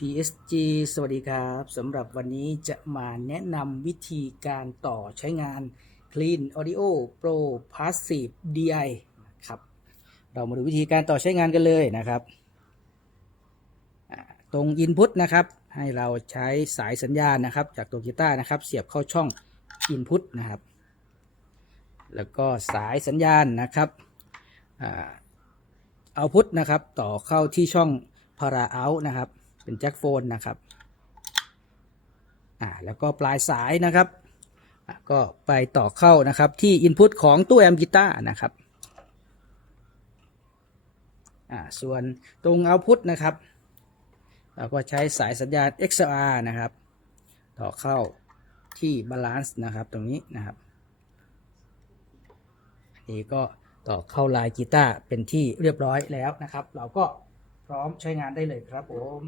PSG สวัสดีครับสำหรับวันนี้จะมาแนะนำวิธีการต่อใช้งาน Clean Audio Pro Passive DI นะครับเรามาดูวิธีการต่อใช้งานกันเลยนะครับตรง Input นะครับให้เราใช้สายสัญญาณนะครับจากตัวกีตาร์นะครับเสียบเข้าช่อง Input นะครับแล้วก็สายสัญญาณนะครับOutput นะครับต่อเข้าที่ช่อง Para Out นะครับเป็นแจ็คโฟนนะครับแล้วก็ปลายสายนะครับก็ไปต่อเข้านะครับที่ Input ของตู้แอมป์กีตาร์นะครับส่วนตรง Output นะครับเราก็ใช้สายสัญญาณ XLR นะครับต่อเข้าที่ Balance นะครับตรงนี้นะครับอันนี้ก็ต่อเข้าลายกีตาร์เป็นที่เรียบร้อยแล้วนะครับเราก็พร้อมใช้งานได้เลยครับผม